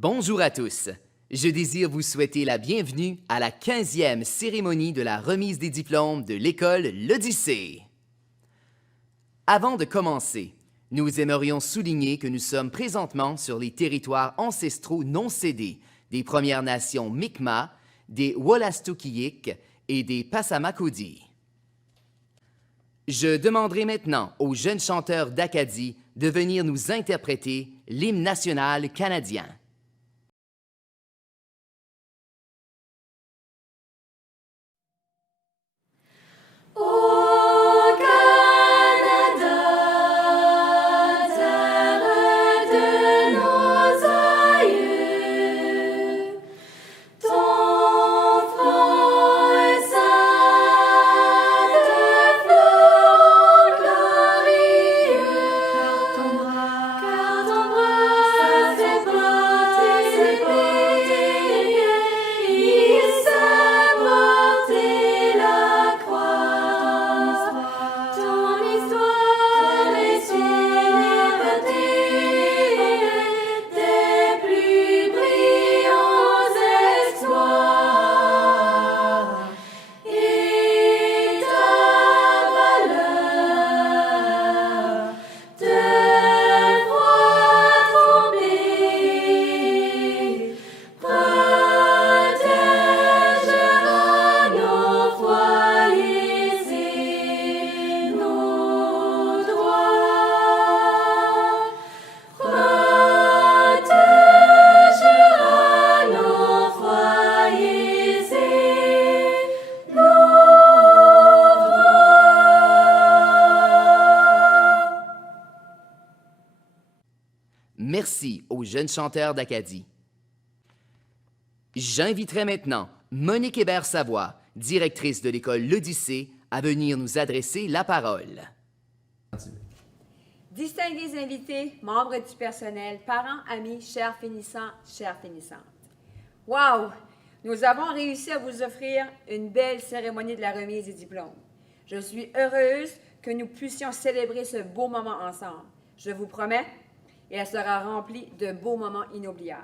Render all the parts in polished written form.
Bonjour à tous. Je désire vous souhaiter la bienvenue à la 15e cérémonie de la remise des diplômes de l'école L'Odyssée. Avant de commencer, nous aimerions souligner que nous sommes présentement sur les territoires ancestraux non cédés des Premières Nations Mi'kmaq, des Wolastoqiyik et des Passamaquoddy. Je demanderai maintenant aux jeunes chanteurs d'Acadie de venir nous interpréter l'hymne national canadien. Merci aux jeunes chanteurs d'Acadie. J'inviterai maintenant Monique Hébert-Savoie, directrice de l'école L'Odyssée, à venir nous adresser la parole. Distingués invités, membres du personnel, parents, amis, chers finissants, chères finissantes. Wow! Nous avons réussi à vous offrir une belle cérémonie de la remise des diplômes. Je suis heureuse que nous puissions célébrer ce beau moment ensemble. Je vous promets, et elle sera remplie de beaux moments inoubliables.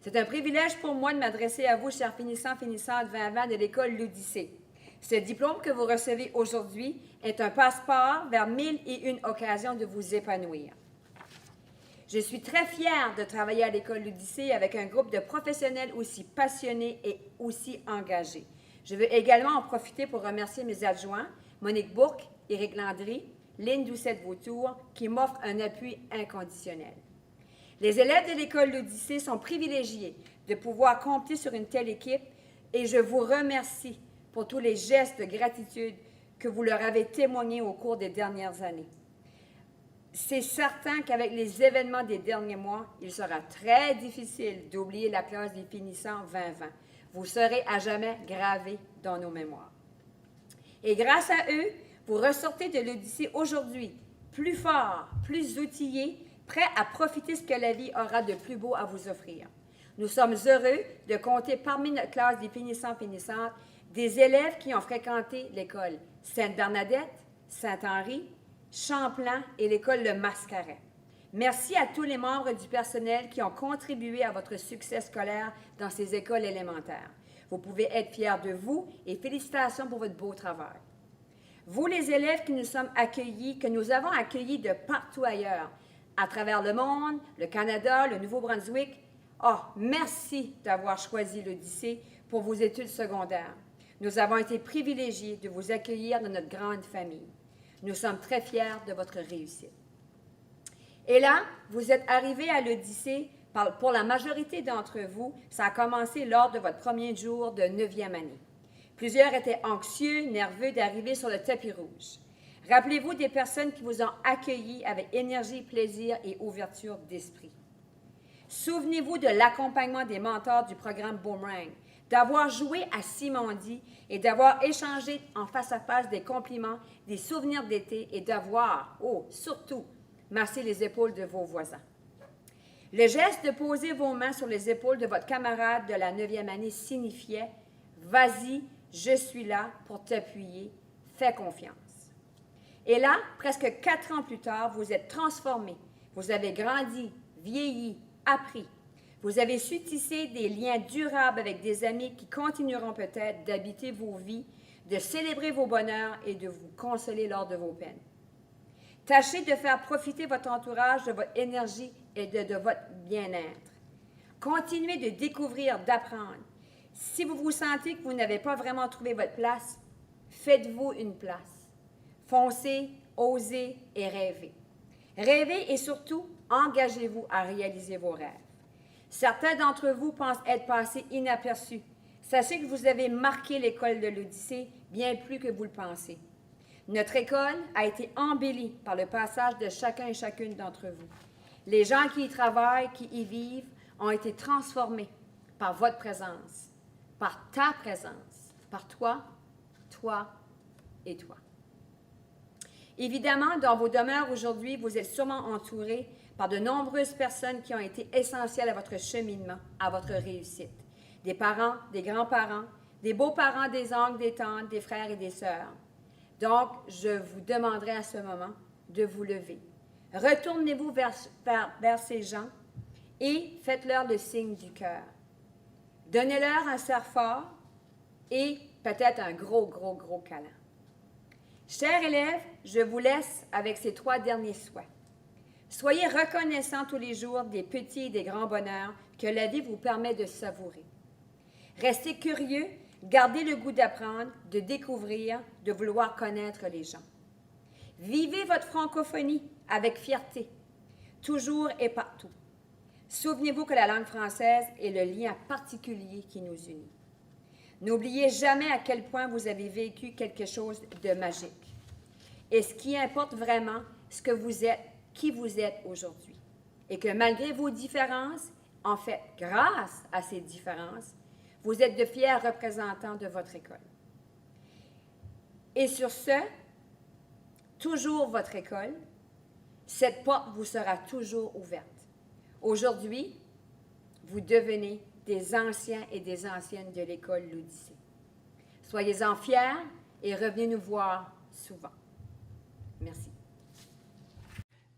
C'est un privilège pour moi de m'adresser à vous, chers finissants, finissantes 2020 de l'école L'Odyssée. Ce diplôme que vous recevez aujourd'hui est un passeport vers 1001 occasions de vous épanouir. Je suis très fière de travailler à l'école L'Odyssée avec un groupe de professionnels aussi passionnés et aussi engagés. Je veux également en profiter pour remercier mes adjoints, Monique Bourque, Éric Landry, Lynne Doucette-Vautour, qui m'offrent un appui inconditionnel. Les élèves de l'école L'Odyssée sont privilégiés de pouvoir compter sur une telle équipe et je vous remercie pour tous les gestes de gratitude que vous leur avez témoignés au cours des dernières années. C'est certain qu'avec les événements des derniers mois, il sera très difficile d'oublier la classe des finissants 2020. Vous serez à jamais gravés dans nos mémoires. Et grâce à eux, vous ressortez de l'Odyssée aujourd'hui, plus fort, plus outillé, prêt à profiter ce que la vie aura de plus beau à vous offrir. Nous sommes heureux de compter parmi notre classe des finissants-finissantes des élèves qui ont fréquenté l'école Sainte-Bernadette, Saint-Henri, Champlain et l'école Le Mascaret. Merci à tous les membres du personnel qui ont contribué à votre succès scolaire dans ces écoles élémentaires. Vous pouvez être fiers de vous et félicitations pour votre beau travail. Vous, les élèves que nous avons accueillis de partout ailleurs, à travers le monde, le Canada, le Nouveau-Brunswick, merci d'avoir choisi l'Odyssée pour vos études secondaires. Nous avons été privilégiés de vous accueillir dans notre grande famille. Nous sommes très fiers de votre réussite. Et là, vous êtes arrivés à l'Odyssée, pour la majorité d'entre vous, ça a commencé lors de votre premier jour de 9e année. Plusieurs étaient anxieux, nerveux d'arriver sur le tapis rouge. Rappelez-vous des personnes qui vous ont accueillis avec énergie, plaisir et ouverture d'esprit. Souvenez-vous de l'accompagnement des mentors du programme Boomerang, d'avoir joué à Simondi et d'avoir échangé en face à face des compliments, des souvenirs d'été et d'avoir, surtout, massé les épaules de vos voisins. Le geste de poser vos mains sur les épaules de votre camarade de la 9e année signifiait « Vas-y, je suis là pour t'appuyer, fais confiance ». Et là, presque 4 ans plus tard, vous êtes transformés. Vous avez grandi, vieilli, appris. Vous avez su tisser des liens durables avec des amis qui continueront peut-être d'habiter vos vies, de célébrer vos bonheurs et de vous consoler lors de vos peines. Tâchez de faire profiter votre entourage de votre énergie et de votre bien-être. Continuez de découvrir, d'apprendre. Si vous vous sentez que vous n'avez pas vraiment trouvé votre place, faites-vous une place. Foncez, osez et rêvez. Rêvez et surtout, engagez-vous à réaliser vos rêves. Certains d'entre vous pensent être passés inaperçus. Sachez que vous avez marqué l'école de l'Odyssée bien plus que vous le pensez. Notre école a été embellie par le passage de chacun et chacune d'entre vous. Les gens qui y travaillent, qui y vivent, ont été transformés par votre présence, par ta présence, par toi, toi et toi. Évidemment, dans vos demeures aujourd'hui, vous êtes sûrement entourés par de nombreuses personnes qui ont été essentielles à votre cheminement, à votre réussite. Des parents, des grands-parents, des beaux-parents, des oncles, des tantes, des frères et des sœurs. Donc, je vous demanderai à ce moment de vous lever. Retournez-vous vers ces gens et faites-leur le signe du cœur. Donnez-leur un serre fort et peut-être un gros câlin. Chers élèves, je vous laisse avec ces 3 derniers souhaits. Soyez reconnaissants tous les jours des petits et des grands bonheurs que la vie vous permet de savourer. Restez curieux, gardez le goût d'apprendre, de découvrir, de vouloir connaître les gens. Vivez votre francophonie avec fierté, toujours et partout. Souvenez-vous que la langue française est le lien particulier qui nous unit. N'oubliez jamais à quel point vous avez vécu quelque chose de magique. Et ce qui importe vraiment, ce que vous êtes, qui vous êtes aujourd'hui. Et que malgré vos différences, en fait, grâce à ces différences, vous êtes de fiers représentants de votre école. Et sur ce, toujours votre école, cette porte vous sera toujours ouverte. Aujourd'hui, vous devenez des anciens et des anciennes de l'école l'Odyssée. Soyez-en fiers et revenez nous voir souvent. Merci.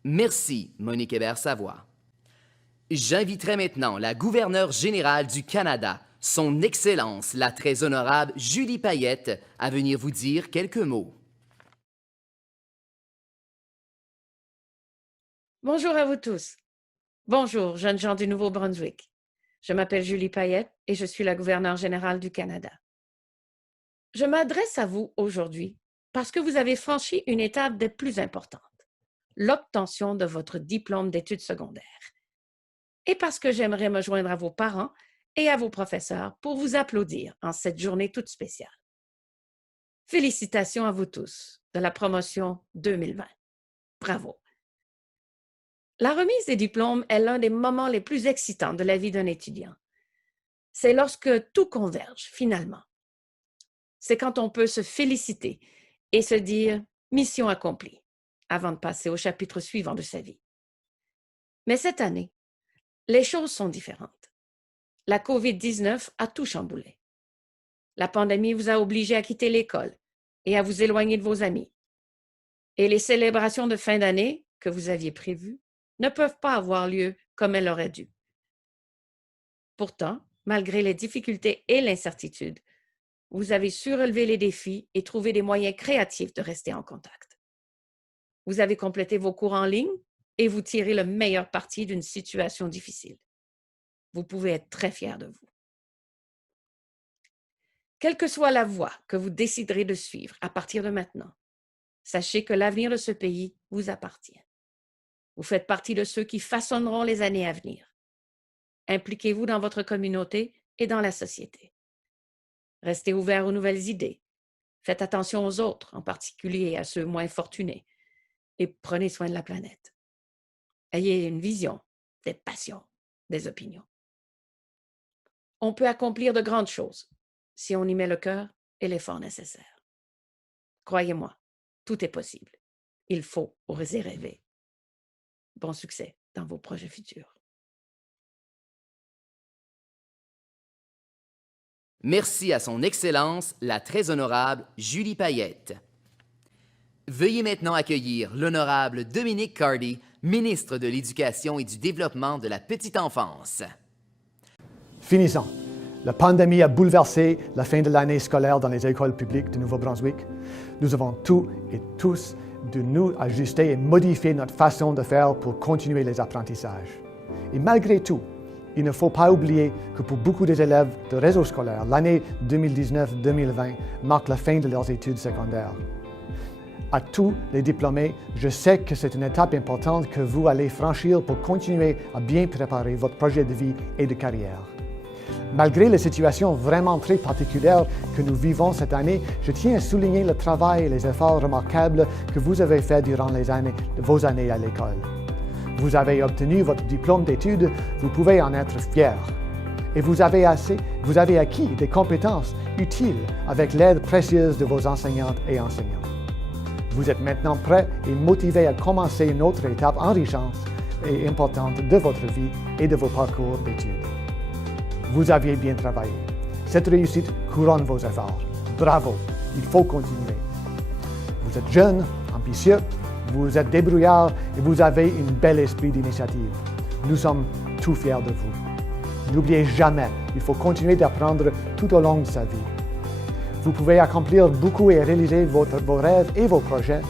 Merci, Monique Hébert-Savoie. J'inviterai maintenant la gouverneure générale du Canada, son Excellence, la très honorable Julie Payette, à venir vous dire quelques mots. Bonjour à vous tous. Bonjour, jeunes gens du Nouveau-Brunswick. Je m'appelle Julie Payette et je suis la gouverneure générale du Canada. Je m'adresse à vous aujourd'hui parce que vous avez franchi une étape des plus importantes, l'obtention de votre diplôme d'études secondaires. Et parce que j'aimerais me joindre à vos parents et à vos professeurs pour vous applaudir en cette journée toute spéciale. Félicitations à vous tous de la promotion 2020. Bravo! La remise des diplômes est l'un des moments les plus excitants de la vie d'un étudiant. C'est lorsque tout converge, finalement. C'est quand on peut se féliciter et se dire « mission accomplie » avant de passer au chapitre suivant de sa vie. Mais cette année, les choses sont différentes. La COVID-19 a tout chamboulé. La pandémie vous a obligé à quitter l'école et à vous éloigner de vos amis. Et les célébrations de fin d'année que vous aviez prévues ne peuvent pas avoir lieu comme elles auraient dû. Pourtant, malgré les difficultés et l'incertitude, vous avez su relever les défis et trouver des moyens créatifs de rester en contact. Vous avez complété vos cours en ligne et vous tirez le meilleur parti d'une situation difficile. Vous pouvez être très fiers de vous. Quelle que soit la voie que vous déciderez de suivre à partir de maintenant, sachez que l'avenir de ce pays vous appartient. Vous faites partie de ceux qui façonneront les années à venir. Impliquez-vous dans votre communauté et dans la société. Restez ouverts aux nouvelles idées. Faites attention aux autres, en particulier à ceux moins fortunés, et prenez soin de la planète. Ayez une vision, des passions, des opinions. On peut accomplir de grandes choses si on y met le cœur et l'effort nécessaire. Croyez-moi, tout est possible. Il faut oser rêver. Bon succès dans vos projets futurs. Merci à son Excellence, la très honorable Julie Payette. Veuillez maintenant accueillir l'honorable Dominic Cardy, ministre de l'Éducation et du Développement de la Petite Enfance. Finissons. La pandémie a bouleversé la fin de l'année scolaire dans les écoles publiques de Nouveau-Brunswick. Nous avons tous et tous de nous ajuster et modifier notre façon de faire pour continuer les apprentissages. Et malgré tout, il ne faut pas oublier que pour beaucoup des élèves de réseau scolaire, l'année 2019-2020 marque la fin de leurs études secondaires. À tous les diplômés, je sais que c'est une étape importante que vous allez franchir pour continuer à bien préparer votre projet de vie et de carrière. Malgré les situations vraiment très particulières que nous vivons cette année, je tiens à souligner le travail et les efforts remarquables que vous avez faits durant vos années à l'école. Vous avez obtenu votre diplôme d'études, vous pouvez en être fiers. Et vous avez acquis des compétences utiles avec l'aide précieuse de vos enseignantes et enseignants. Vous êtes maintenant prêts et motivés à commencer une autre étape enrichissante et importante de votre vie et de vos parcours d'études. Vous aviez bien travaillé. Cette réussite couronne vos efforts. Bravo, il faut continuer. Vous êtes jeune, ambitieux, vous êtes débrouillard et vous avez un bel esprit d'initiative. Nous sommes tout fiers de vous. N'oubliez jamais, il faut continuer d'apprendre tout au long de sa vie. Vous pouvez accomplir beaucoup et réaliser vos rêves et vos projets.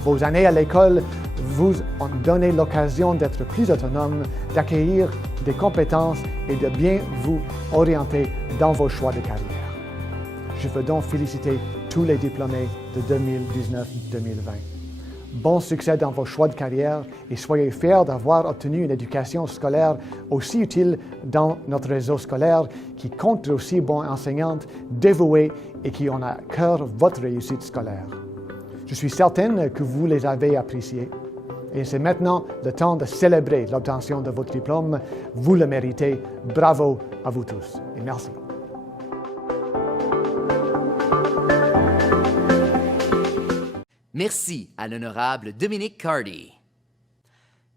Vos années à l'école vous ont donné l'occasion d'être plus autonome, d'acquérir des compétences et de bien vous orienter dans vos choix de carrière. Je veux donc féliciter tous les diplômés de 2019-2020. Bon succès dans vos choix de carrière et soyez fiers d'avoir obtenu une éducation scolaire aussi utile dans notre réseau scolaire qui compte aussi bonnes enseignantes dévouées et qui ont à cœur votre réussite scolaire. Je suis certaine que vous les avez appréciées et c'est maintenant le temps de célébrer l'obtention de votre diplôme. Vous le méritez. Bravo à vous tous et merci. Merci à l'honorable Dominic Cardy.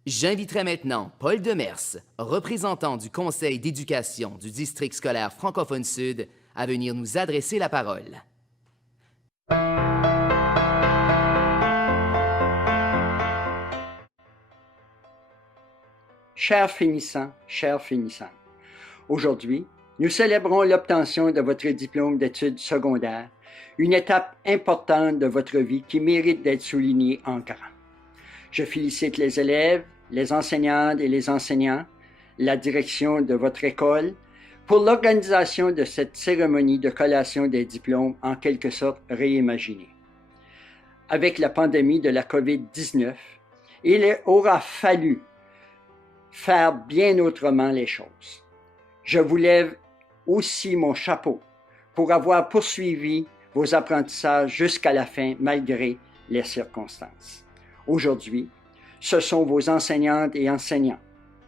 J'inviterai maintenant Paul Demers, représentant du Conseil d'éducation du district scolaire francophone sud, à venir nous adresser la parole. Chers finissants, chères finissantes, aujourd'hui, nous célébrons l'obtention de votre diplôme d'études secondaires, une étape importante de votre vie qui mérite d'être soulignée en grand. Je félicite les élèves, les enseignantes et les enseignants, la direction de votre école, pour l'organisation de cette cérémonie de collation des diplômes en quelque sorte réimaginée. Avec la pandémie de la COVID-19, il aura fallu faire bien autrement les choses. Je vous lève aussi mon chapeau pour avoir poursuivi vos apprentissages jusqu'à la fin malgré les circonstances. Aujourd'hui, ce sont vos enseignantes et enseignants,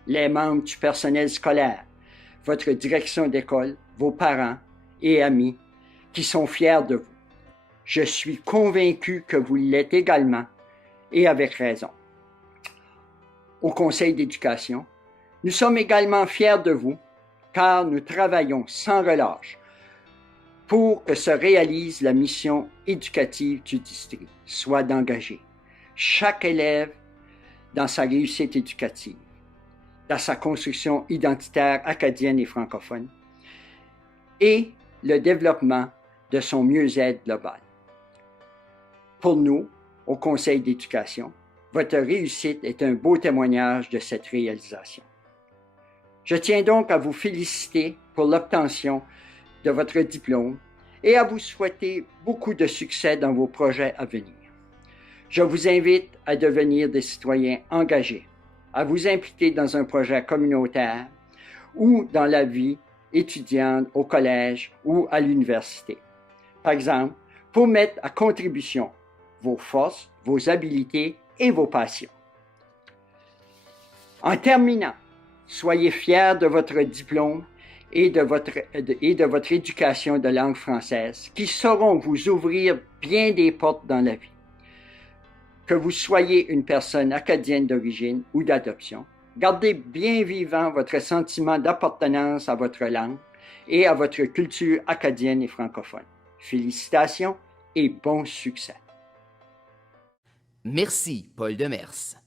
les membres du personnel scolaire, votre direction d'école, vos parents et amis qui sont fiers de vous. Je suis convaincu que vous l'êtes également et avec raison. Au Conseil d'éducation, nous sommes également fiers de vous car nous travaillons sans relâche pour que se réalise la mission éducative du district, soit d'engager chaque élève dans sa réussite éducative, dans sa construction identitaire acadienne et francophone, et le développement de son mieux-être global. Pour nous, au Conseil d'éducation, votre réussite est un beau témoignage de cette réalisation. Je tiens donc à vous féliciter pour l'obtention de votre diplôme et à vous souhaiter beaucoup de succès dans vos projets à venir. Je vous invite à devenir des citoyens engagés, à vous impliquer dans un projet communautaire ou dans la vie étudiante au collège ou à l'université. Par exemple, pour mettre à contribution vos forces, vos habiletés et vos passions. En terminant, soyez fiers de votre diplôme et de votre éducation de langue française qui sauront vous ouvrir bien des portes dans la vie. Que vous soyez une personne acadienne d'origine ou d'adoption, gardez bien vivant votre sentiment d'appartenance à votre langue et à votre culture acadienne et francophone. Félicitations et bon succès. Merci, Paul Demers.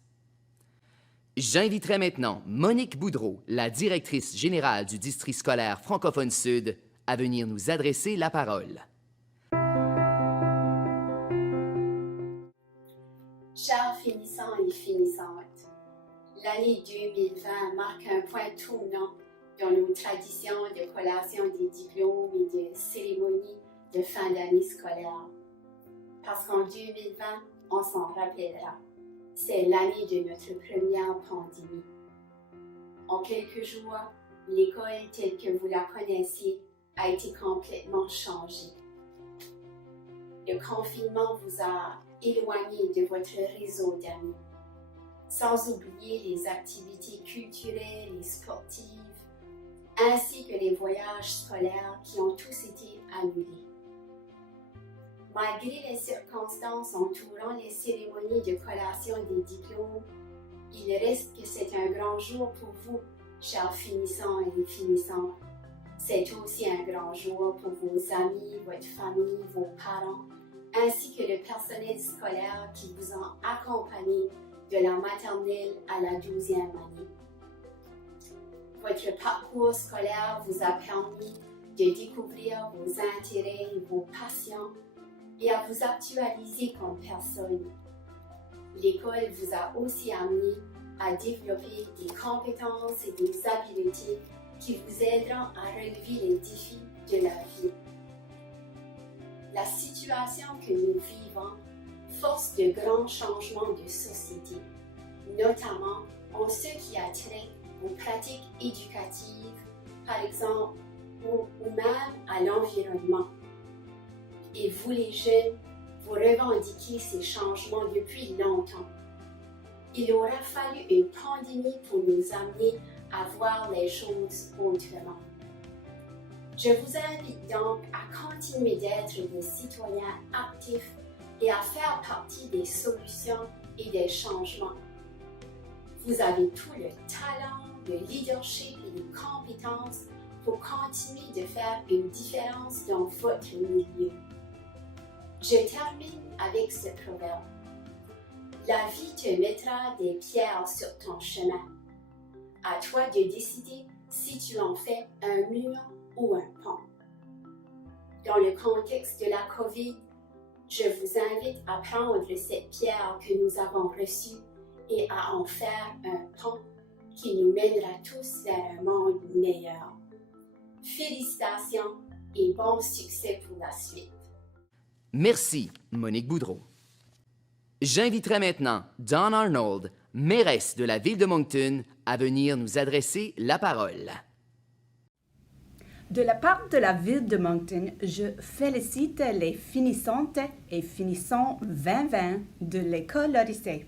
J'inviterai maintenant Monique Boudreau, la directrice générale du district scolaire francophone Sud, à venir nous adresser la parole. Chers finissants et finissantes, l'année 2020 marque un point tournant dans nos traditions de collation des diplômes et de cérémonies de fin d'année scolaire. Parce qu'en 2020, on s'en rappellera, c'est l'année de notre première pandémie. En quelques jours, l'école telle que vous la connaissez a été complètement changée. Le confinement vous a éloigné de votre réseau d'amis, sans oublier les activités culturelles et sportives, ainsi que les voyages scolaires qui ont tous été annulés. Malgré les circonstances entourant les cérémonies de collation des diplômes, il reste que c'est un grand jour pour vous, chers finissants et finissantes. C'est aussi un grand jour pour vos amis, votre famille, vos parents, ainsi que le personnel scolaire qui vous ont accompagné de la maternelle à la 12e année. Votre parcours scolaire vous a permis de découvrir vos intérêts et vos passions et à vous actualiser comme personne. L'école vous a aussi amené à développer des compétences et des habiletés qui vous aideront à relever les défis de la vie. La situation que nous vivons force de grands changements de société, notamment en ce qui a trait aux pratiques éducatives, par exemple, ou même à l'environnement. Et vous les jeunes, vous revendiquez ces changements depuis longtemps. Il aura fallu une pandémie pour nous amener à voir les choses autrement. Je vous invite donc à continuer d'être des citoyens actifs et à faire partie des solutions et des changements. Vous avez tout le talent, le leadership et les compétences pour continuer de faire une différence dans votre milieu. Je termine avec ce proverbe. La vie te mettra des pierres sur ton chemin. À toi de décider si tu en fais un mur ou un pont. Dans le contexte de la COVID, je vous invite à prendre cette pierre que nous avons reçue et à en faire un pont qui nous mènera tous vers un monde meilleur. Félicitations et bon succès pour la suite. Merci, Monique Boudreau. J'inviterai maintenant Dawn Arnold, mairesse de la ville de Moncton, à venir nous adresser la parole. De la part de la ville de Moncton, je félicite les finissantes et finissants 2020 de l'école L'Odyssée.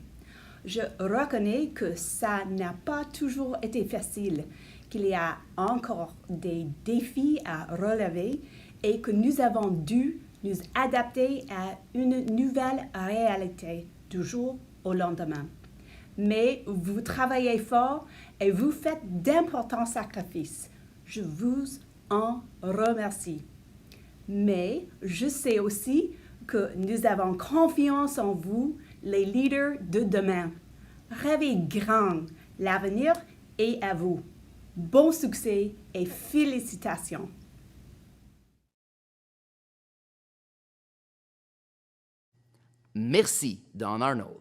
Je reconnais que ça n'a pas toujours été facile, qu'il y a encore des défis à relever et que nous avons dû nous adapter à une nouvelle réalité du jour au lendemain. Mais vous travaillez fort et vous faites d'importants sacrifices. Je vous en remercie. Mais je sais aussi que nous avons confiance en vous, les leaders de demain. Rêvez grand, l'avenir est à vous. Bon succès et félicitations. Merci, Dawn Arnold.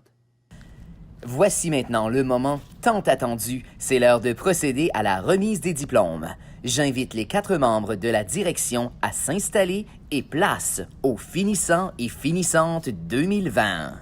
Voici maintenant le moment tant attendu, c'est l'heure de procéder à la remise des diplômes. J'invite les 4 membres de la direction à s'installer et place aux finissants et finissantes 2020.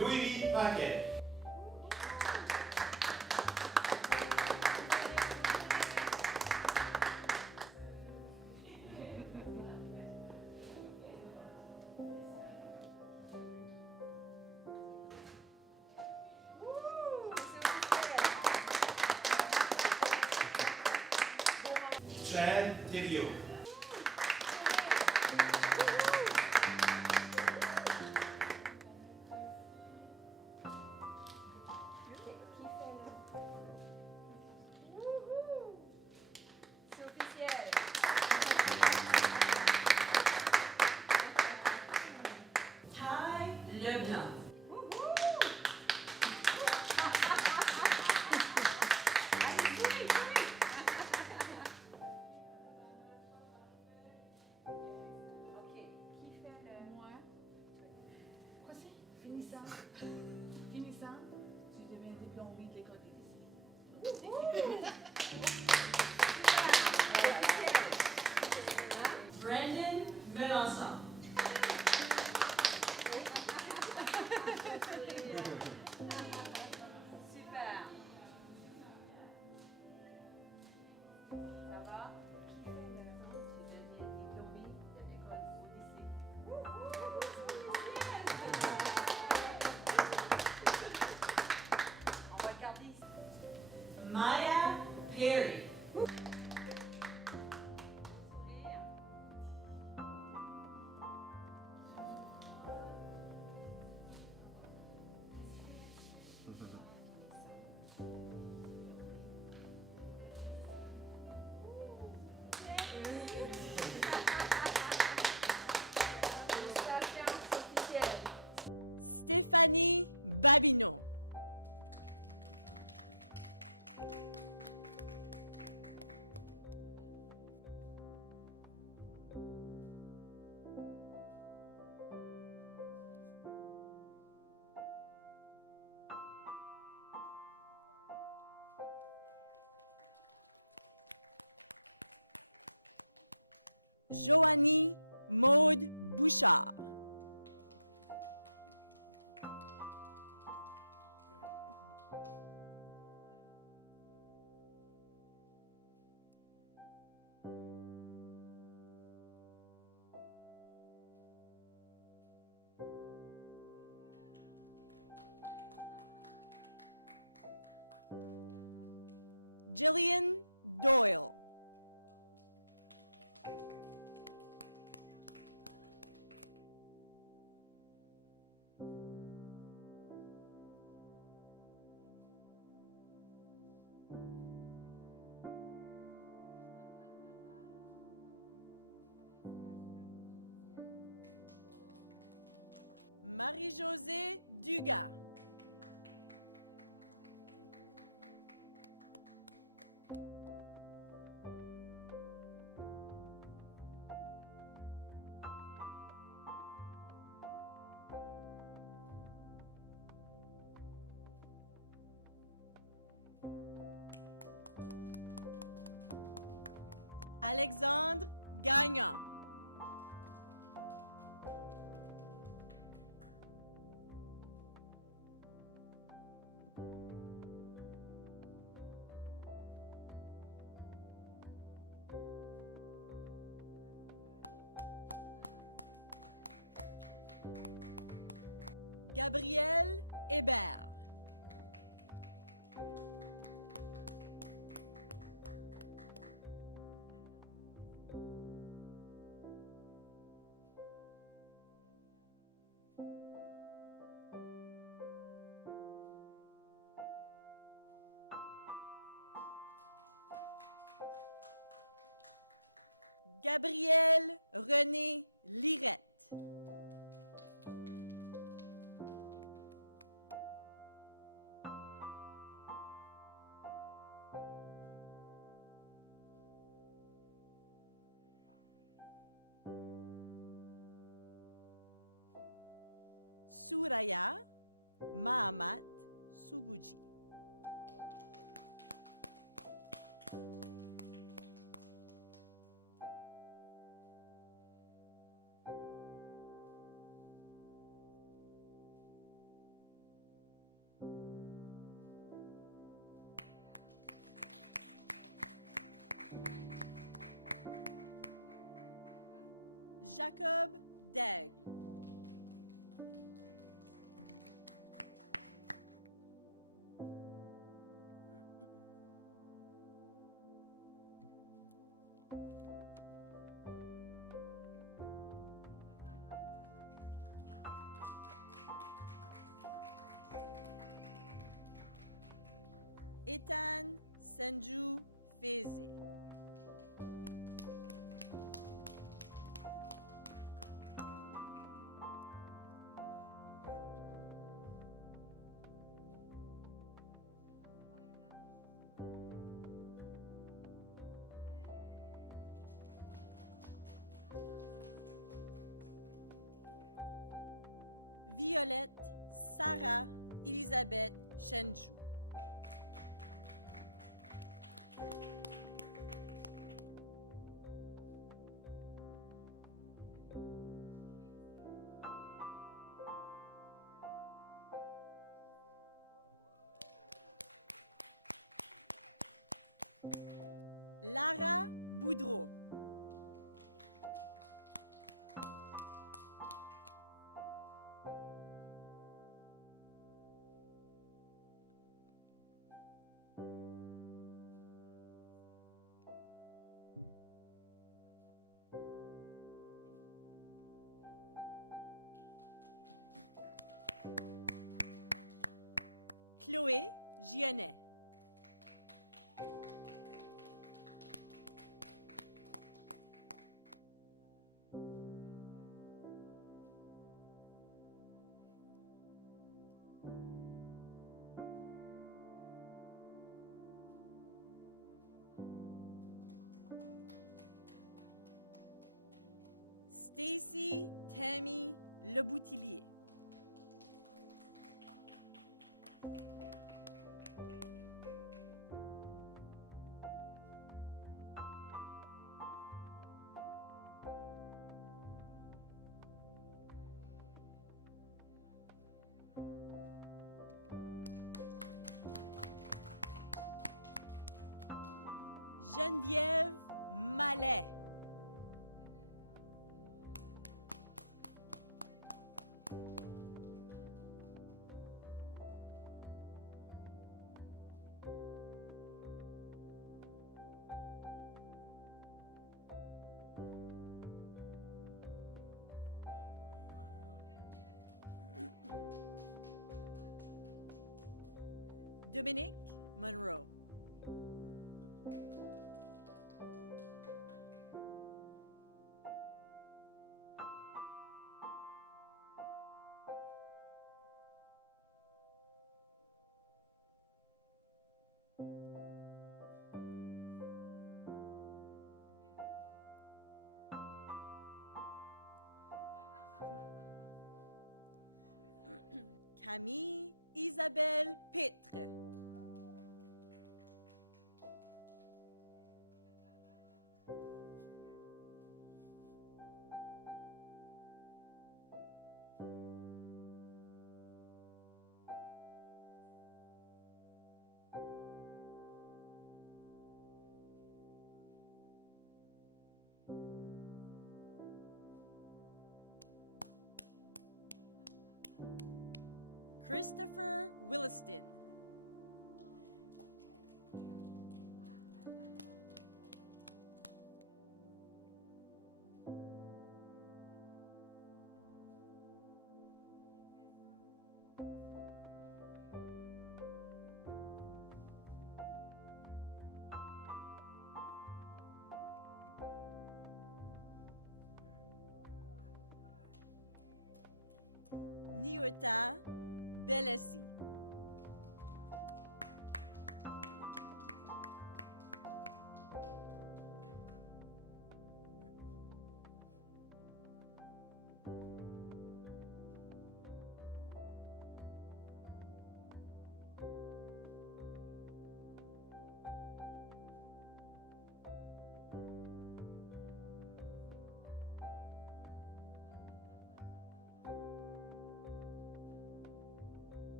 Noémie Paquet. Chad Thériault. C'est officiel. Ty Leblanc.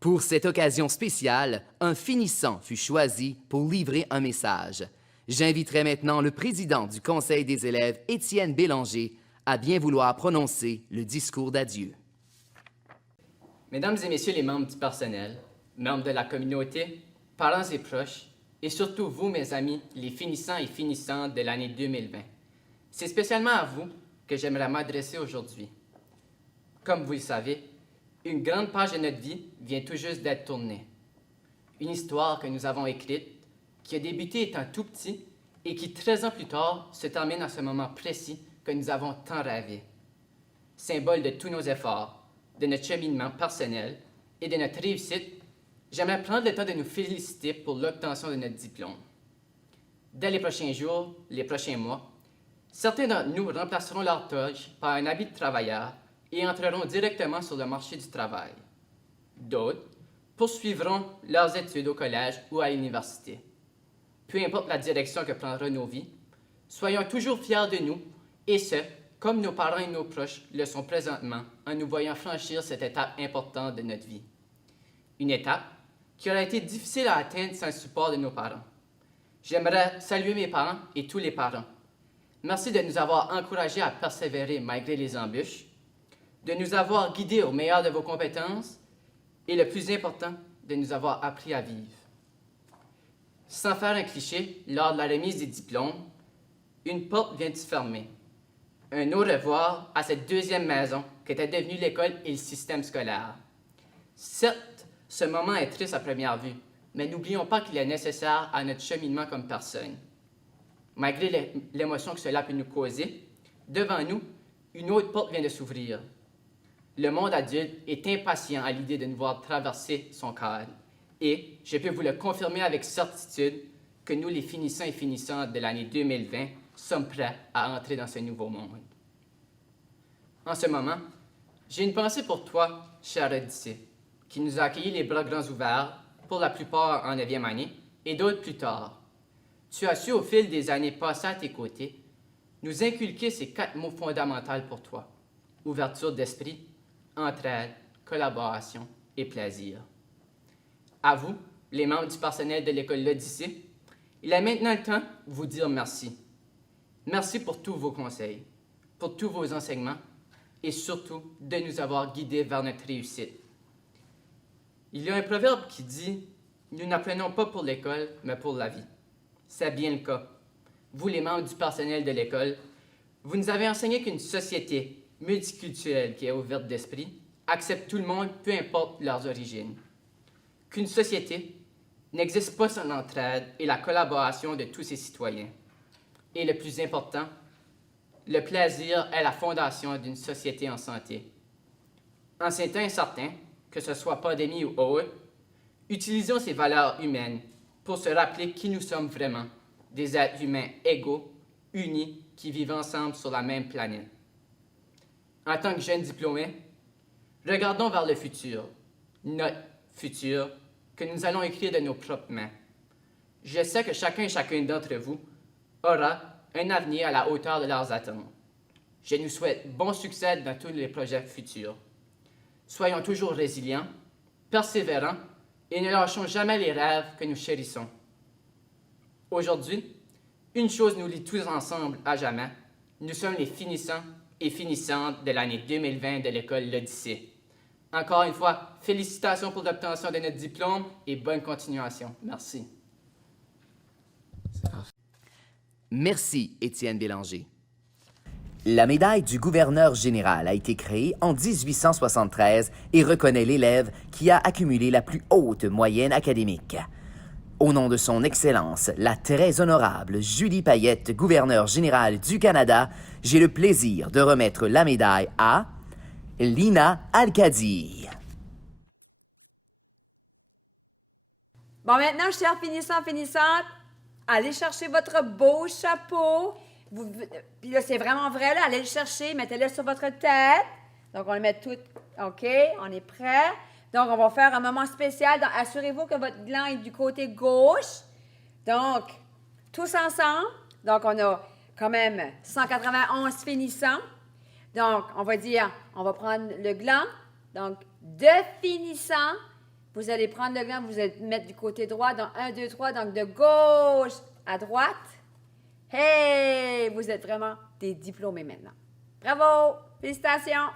Pour cette occasion spéciale, un finissant fut choisi pour livrer un message. J'inviterai maintenant le président du Conseil des élèves, Étienne Bélanger, à bien vouloir prononcer le discours d'adieu. Mesdames et messieurs les membres du personnel, membres de la communauté, parents et proches, et surtout vous, mes amis, les finissants et finissantes de l'année 2020, c'est spécialement à vous que j'aimerais m'adresser aujourd'hui. Comme vous le savez, une grande page de notre vie vient tout juste d'être tournée. Une histoire que nous avons écrite, qui a débuté étant tout petit et qui, 13 ans plus tard, se termine à ce moment précis que nous avons tant rêvé. Symbole de tous nos efforts, de notre cheminement personnel et de notre réussite, j'aimerais prendre le temps de nous féliciter pour l'obtention de notre diplôme. Dès les prochains jours, les prochains mois, certains d'entre nous remplaceront leur toge par un habit de travailleur et entreront directement sur le marché du travail. D'autres poursuivront leurs études au collège ou à l'université. Peu importe la direction que prendra nos vies, soyons toujours fiers de nous, et ce, comme nos parents et nos proches le sont présentement en nous voyant franchir cette étape importante de notre vie. Une étape qui aurait été difficile à atteindre sans le support de nos parents. J'aimerais saluer mes parents et tous les parents. Merci de nous avoir encouragés à persévérer malgré les embûches, de nous avoir guidés au meilleur de vos compétences et, le plus important, de nous avoir appris à vivre. Sans faire un cliché, lors de la remise des diplômes, une porte vient de se fermer. Un au revoir à cette deuxième maison qu'était devenue l'école et le système scolaire. Certes, ce moment est triste à première vue, mais n'oublions pas qu'il est nécessaire à notre cheminement comme personne. Malgré l'émotion que cela peut nous causer, devant nous, une autre porte vient de s'ouvrir. Le monde adulte est impatient à l'idée de nous voir traverser son cadre. Et je peux vous le confirmer avec certitude que nous, les finissants et finissantes de l'année 2020, sommes prêts à entrer dans ce nouveau monde. En ce moment, j'ai une pensée pour toi, cher Odyssée, qui nous a accueillis les bras grands ouverts, pour la plupart en 9e année, et d'autres plus tard. Tu as su, au fil des années passées à tes côtés, nous inculquer ces 4 mots fondamentaux pour toi: ouverture d'esprit, entraide, collaboration et plaisir. À vous, les membres du personnel de l'école L'Odyssée, il est maintenant le temps de vous dire merci. Merci pour tous vos conseils, pour tous vos enseignements et surtout de nous avoir guidés vers notre réussite. Il y a un proverbe qui dit « Nous n'apprenons pas pour l'école, mais pour la vie ». C'est bien le cas. Vous, les membres du personnel de l'école, vous nous avez enseigné qu'une société multiculturelle qui est ouverte d'esprit accepte tout le monde, peu importe leurs origines. Qu'une société n'existe pas sans l'entraide et la collaboration de tous ses citoyens. Et le plus important, le plaisir est la fondation d'une société en santé. En ces temps incertains, que ce soit pandémie ou autre, utilisons ces valeurs humaines pour se rappeler qui nous sommes vraiment, des êtres humains égaux, unis, qui vivent ensemble sur la même planète. En tant que jeunes diplômés, regardons vers le futur, notre futur, que nous allons écrire de nos propres mains. Je sais que chacun et chacune d'entre vous aura un avenir à la hauteur de leurs attentes. Je nous souhaite bon succès dans tous les projets futurs. Soyons toujours résilients, persévérants et ne lâchons jamais les rêves que nous chérissons. Aujourd'hui, une chose nous lie tous ensemble à jamais. Nous sommes les finissants et finissantes de l'année 2020 de l'école L'Odyssée. Encore une fois, félicitations pour l'obtention de notre diplôme et bonne continuation. Merci. Merci, Étienne Bélanger. La médaille du gouverneur général a été créée en 1873 et reconnaît l'élève qui a accumulé la plus haute moyenne académique. Au nom de son Excellence, la très honorable Julie Payette, gouverneure générale du Canada, j'ai le plaisir de remettre la médaille à Lina Alcadi. Bon, maintenant, chers finissants, finissantes, allez chercher votre beau chapeau. Puis là, c'est vraiment vrai, là, allez le chercher, mettez-le sur votre tête. Donc, on le met tout, OK, on est prêt. Donc, on va faire un moment spécial. Donc, assurez-vous que votre gland est du côté gauche. Donc, tous ensemble. Donc, on a quand même 191 finissants. Donc, on va dire, on va prendre le gland. Donc, 2 finissants. Vous allez prendre le gland, vous allez le mettre du côté droit. Donc, 1, 2, 3. Donc, de gauche à droite. Hey! Vous êtes vraiment des diplômés maintenant. Bravo! Félicitations!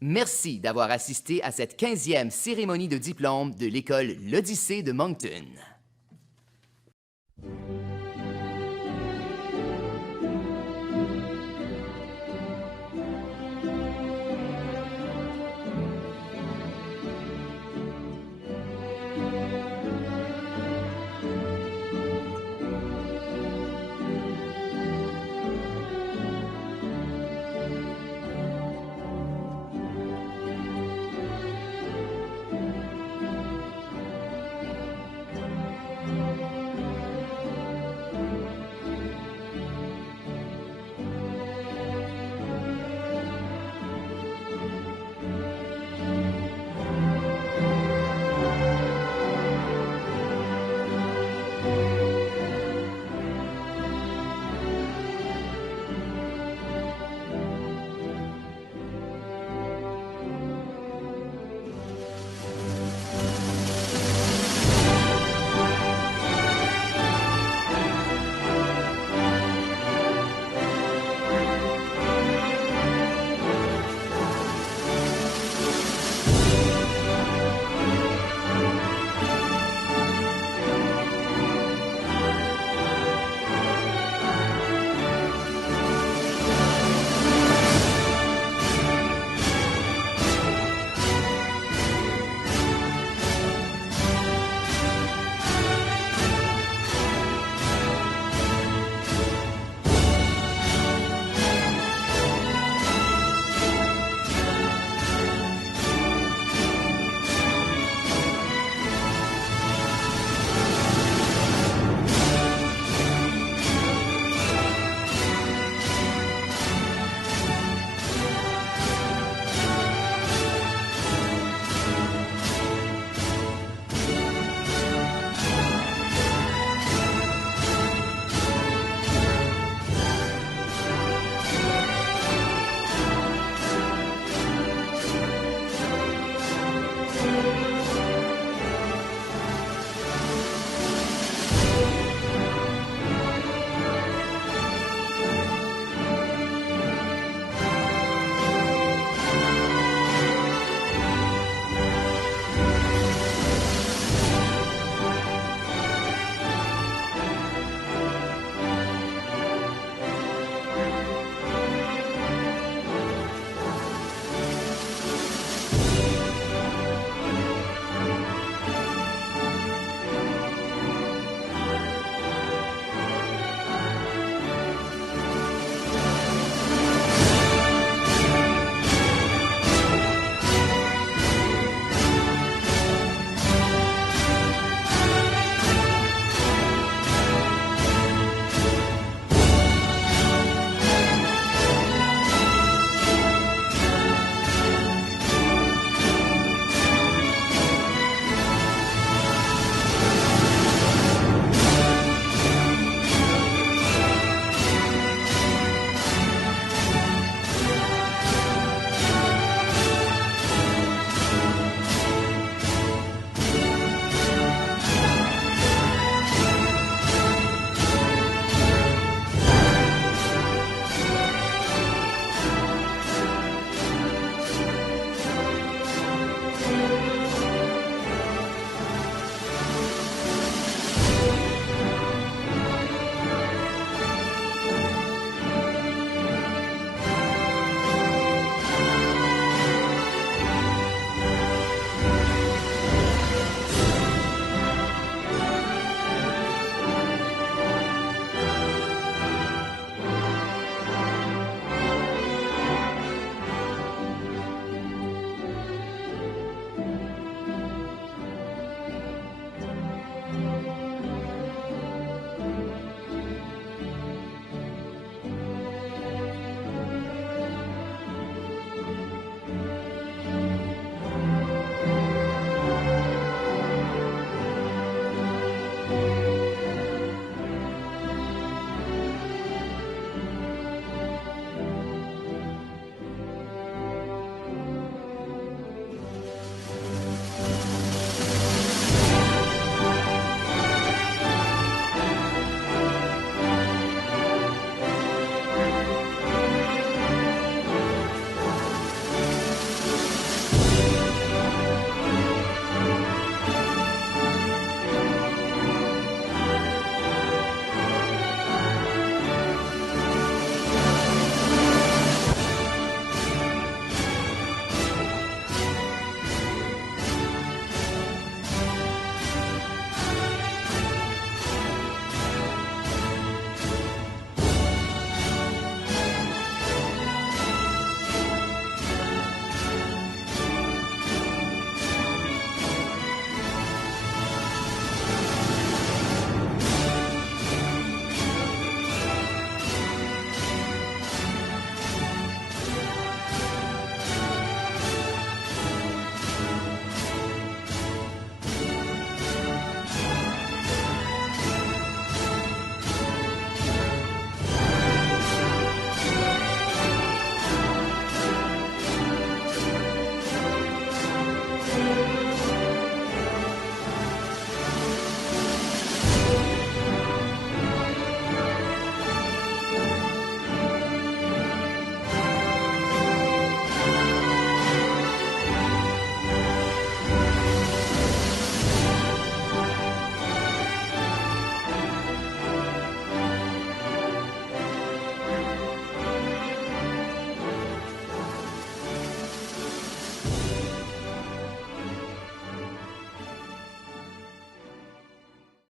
Merci d'avoir assisté à cette 15e cérémonie de diplôme de l'école L'Odyssée de Moncton.